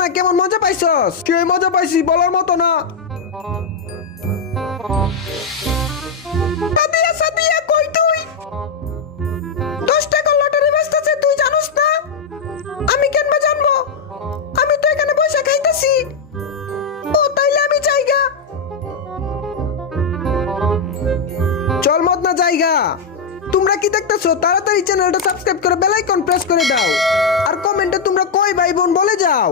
না, কেমন মজা পাইছস? কে মজা পাইছি বলার মতো না। সাদিয়া সাদিয়া কই তুই? 10 টাকা লটারি বেচতেছে, তুই জানোস না? আমি কেন জানবো? আমি তো এখানে বসে খাইতেছি। ও তাইলে আমি যাইগা। চল মত না জায়গা। তোমরা কি দেখতেছো? তাড়াতাড়ি চ্যানেলটা সাবস্ক্রাইব করে বেল আইকন প্রেস করে দাও। আর কমেন্টে তোমরা কই ভাই বোন বলে যাও।